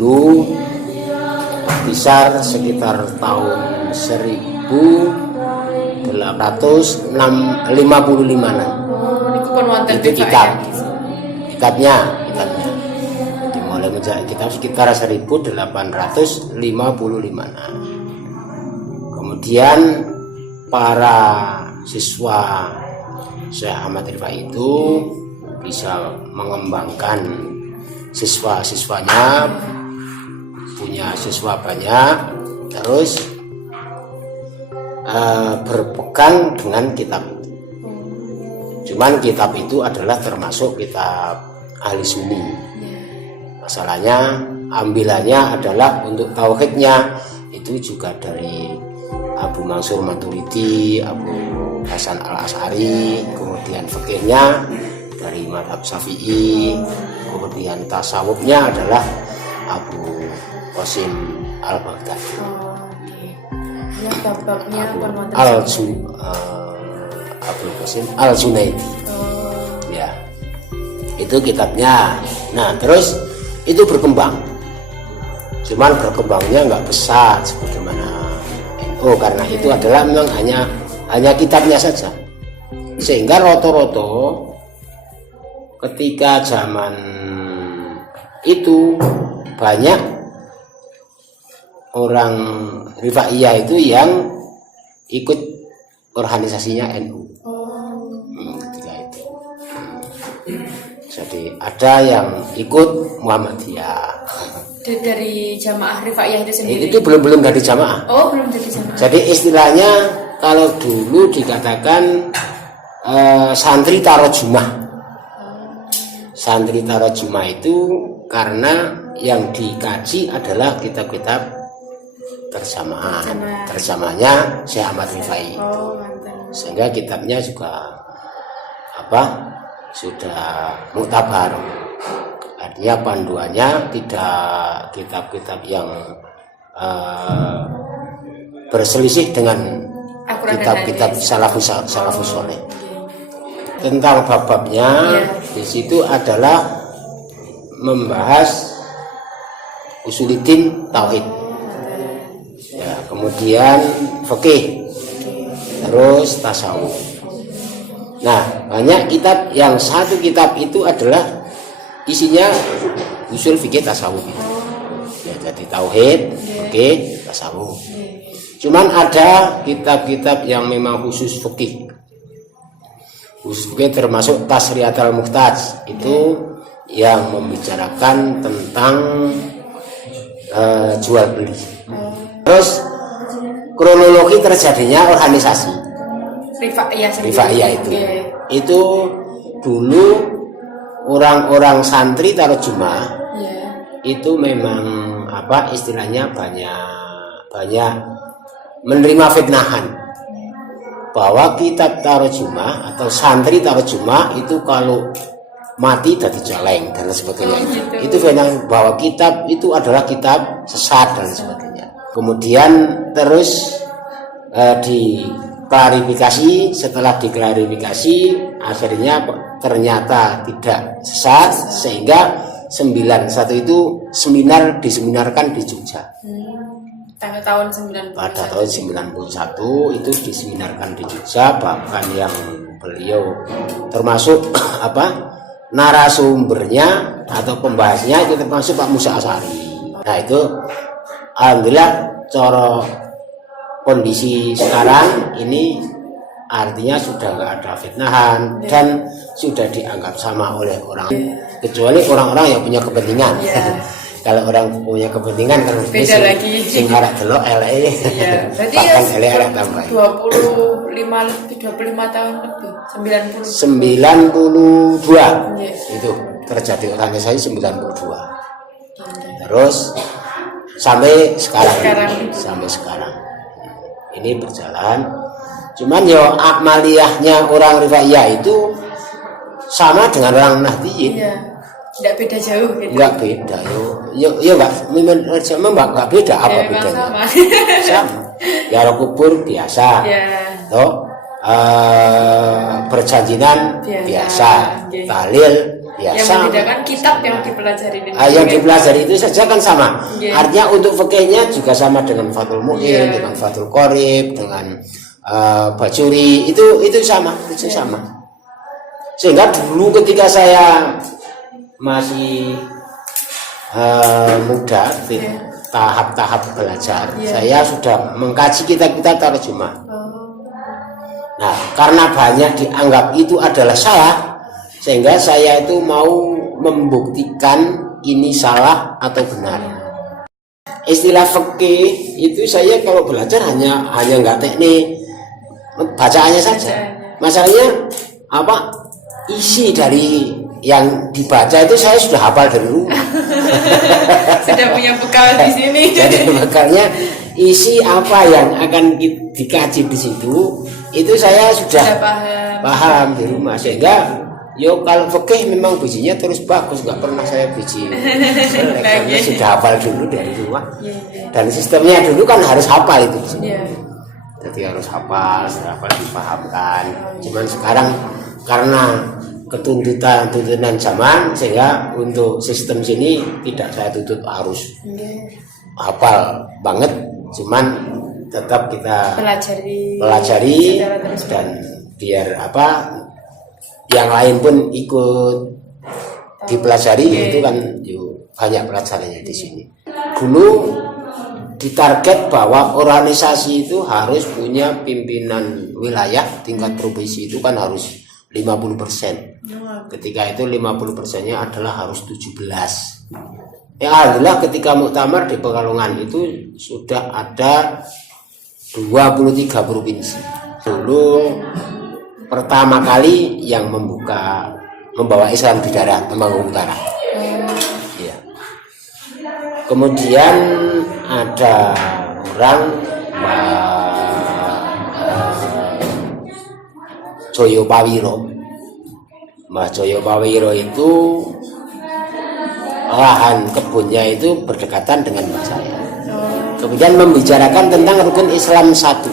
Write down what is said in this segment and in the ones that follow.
dulu besar sekitar tahun 1855-an. Itu kitabnya dimulai menjadi kitab sekitar 1855-an. Kemudian para siswa Syekh Ahmad Rifai itu bisa mengembangkan siswa-siswanya, punya siswa banyak, terus berpegang dengan kitab. Cuman kitab itu adalah termasuk kitab ahli sunni. Masalahnya ambilannya adalah untuk tauhidnya itu juga dari Abu Mansur Maturidi, Abu Hasan Al-Asy'ari, kemudian fikihnya dari mazhab Syafi'i, kemudian tasawufnya adalah Abu Qasim Al-Baghdadi. Abu Qasim Al-Junaidi. Ya. Itu kitabnya. Nah, terus itu berkembang. Cuman berkembangnya nggak besar sebagaimana NU, karena itu adalah memang hanya kitabnya saja. Sehingga roto-roto ketika zaman itu banyak orang Rifaiyah itu yang ikut organisasinya NU. Ketika itu. Jadi ada yang ikut Muhammadiyah. Dari jamaah Rifaiyah itu sendiri. Itu belum dari jamaah. Oh, belum dari jamaah. Jadi istilahnya kalau dulu dikatakan santri tarojumah. Santri tarojumah itu karena yang dikaji adalah kitab-kitab terjemahnya Syekh Ahmad Rifai. Sehingga kitabnya juga sudah muktabar. Artinya panduannya tidak kitab-kitab yang berselisih dengan kitab-kitab salafus saleh. Tentang bab-babnya di situ adalah membahas usuluddin tauhid. Ya, kemudian fikih, terus tasawuf. Nah, banyak kitab, yang satu kitab itu adalah isinya usul fikih tasawuf itu. Ya, jadi tauhid, fikih, tasawuf. Cuman ada kitab-kitab yang memang khusus fikih. Khusus fikih termasuk Tasriyatul Muhtaj, itu yang membicarakan tentang jual beli. Terus kronologi terjadinya organisasi Rifaiyah itu dulu orang-orang santri tarojumah itu memang istilahnya banyak menerima fitnahan bahwa kitab tarojumah atau santri tarojumah itu kalau mati jadi celeng dan sebagainya. Itu memang bahwa kitab itu adalah kitab sesat dan sebagainya. Kemudian terus diklarifikasi, setelah diklarifikasi akhirnya ternyata tidak sesat, sehingga 91 itu diseminarkan di Jogja. Pada tahun 91 itu diseminarkan di Jogja, bahkan yang beliau termasuk narasumbernya atau pembahasnya itu termasuk Pak Musa Asy'ari. Nah, itu alhamdulillah cara kondisi sekarang ini artinya sudah nggak ada fitnahan dan sudah dianggap sama oleh orang, kecuali orang-orang yang punya kepentingan. Kalau orang punya kepentingan kan beda lagi. Sing arek delok eleke. Iya. Berarti ya eleke tambah. 25 tahun lebih. 92. Itu terjadi organisasi 92. Terus sampai sekarang. Ini berjalan. Cuman amaliyahnya orang Rifaiyah itu sama dengan orang Nahdliyin. Iya. Tidak beda jauh gitu. Enggak beda enggak beda apa bedanya? Sama. Ya kubur biasa. Toh berjanjinan biasa, okay. tahlil Yang biasa. membedakan kitab yang dipelajari Yang dipelajari itu saja kan sama. Okay. Artinya untuk fikihnya juga sama dengan Fathul Mu'in, Yeah. dengan Fathul Qorib, dengan Bajuri, itu sama, itu Yeah. sama. Sehingga dulu ketika saya masih muda, tahap-tahap belajar, saya sudah mengkaji kitab-kitab tarjumah. Nah, karena banyak dianggap itu adalah salah, sehingga saya itu mau membuktikan ini salah atau benar. Istilah fikih itu saya kalau belajar hanya nggak teknik bacaannya saja. Masalahnya apa? Isi dari yang dibaca itu saya sudah hafal dari rumah. Sudah punya bekal di sini. Jadi bekalnya isi apa yang akan dikaji di situ itu saya sudah paham di rumah, sehingga yo kalau fikih memang bijinya terus bagus, nggak pernah saya biji jelek karena sudah hafal dulu dari rumah. Dan sistemnya dulu kan harus hafal itu. Jadi harus hafal dipahamkan. Cuman sekarang karena tuntutan zaman, sehingga untuk sistem sini tidak saya tuntut harus hafal banget, cuman tetap kita pelajari dan biar apa yang lain pun ikut dipelajari. Itu kan banyak pelajarannya di sini. Dulu ditarget bahwa organisasi itu harus punya pimpinan wilayah tingkat provinsi, itu kan harus 50%. Ketika itu 50%-nya adalah harus 17. Ya alhamdulillah ketika muktamar di Pekalongan itu sudah ada 23 provinsi. Dulu pertama kali yang membawa Islam di daerah Temanggung Utara. Ya. Kemudian ada orang Joyo Pawiro. Mbah Joyo Pawiro itu lahan kebunnya itu berdekatan dengan mbah saya. Kemudian membicarakan tentang rukun Islam 1.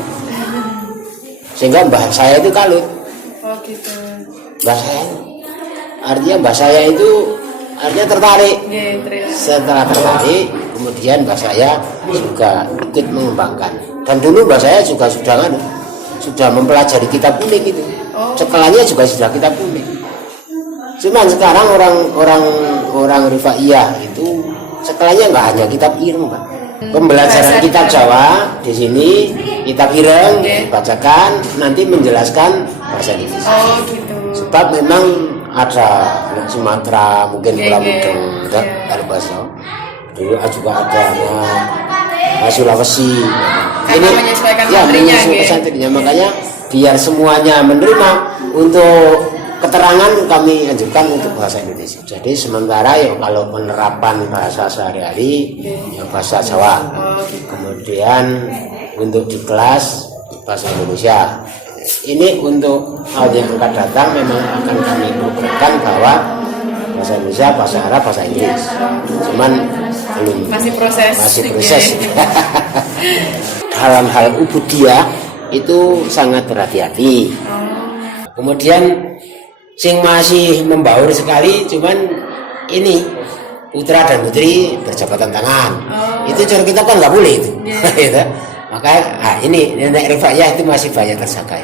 Sehingga mbah saya itu kalut. Gitu. Mbah saya itu artinya tertarik. Setelah tertarik, kemudian mbah saya juga ikut mengembangkan. Dan dulu mbah saya juga sudah mempelajari kitab kuning itu. Sekolahnya juga sudah kitab kuning. Cuman sekarang orang Rifaiyah itu sekolahnya nggak hanya kitab ireng, Pak. Pembelajaran kitab Jawa di sini, kitab ireng dibacakan, nanti menjelaskan bahasa Indonesia. Gitu. Sebab memang ada Sumatera, mungkin Pulau Mudeng, ada bahasa. Dulu juga ada Sulawesi. Ini menyesuaikan santrinya, makanya biar semuanya menerima. Untuk keterangan kami anjurkan untuk bahasa Indonesia. Jadi sementara ya kalau penerapan bahasa sehari-hari ya bahasa Jawa. Kemudian untuk di kelas bahasa Indonesia. Ini untuk tahun yang akan datang memang akan kami berikan bahwa bahasa Indonesia, bahasa Arab, bahasa Inggris. Cuman belum masih proses. Dalam hal ubudiyah itu sangat berhati-hati. Kemudian sing masih membaur sekali, cuman ini putra dan putri berjabatan tangan. Itu cara kita kan nggak boleh itu. Gitu. Maka ini nenek Rifaiyah itu masih banyak terjaga.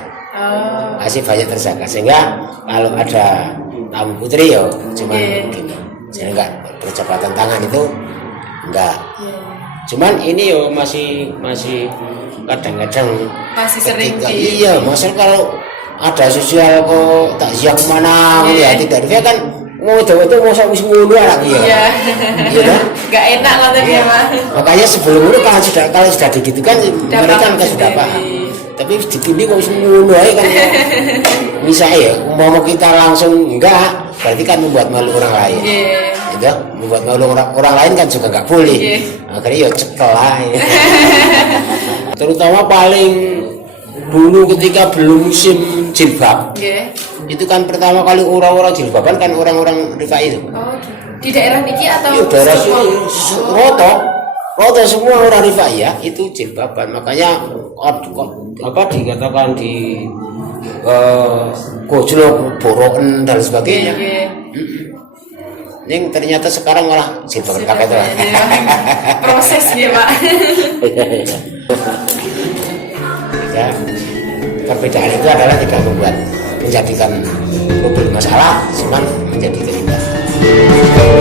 Masih banyak terjaga, sehingga kalau ada tamu putri ya cuman gitu. Jadi enggak berjabatan tangan itu enggak. Cuman ini yo masih kadang-kadang masih sering iya, masalah kalau ada sosial kok takziah kemana ya tidak dia kan mau Jawa itu mau sampai semua anak iya nggak enak lah tadi Mas. Makanya sebelum itu kalau sudah digitukan mereka kan sudah paham. Tapi di kok semua kan misalnya ya mau kita langsung enggak berarti kan membuat malu orang lain. Gitu, membuat malu orang lain kan juga nggak boleh. Makanya ya cekel lah. Terutama paling dulu ketika belum musim jilbab, itu kan pertama kali orang-orang jilbaban kan orang-orang Rifai itu. Di daerah Niki atau? Iya, daerah sini roto semua orang Rifai ya itu jilbaban. Makanya apa dikatakan di gojlok, boroken dan sebagainya. Nggih. Yang ternyata sekarang malah situ kakek itu. Proses ya Pak. Ya, perbedaan itu adalah tidak membuat menjadikan problem masalah, cuma menjadi keindahan.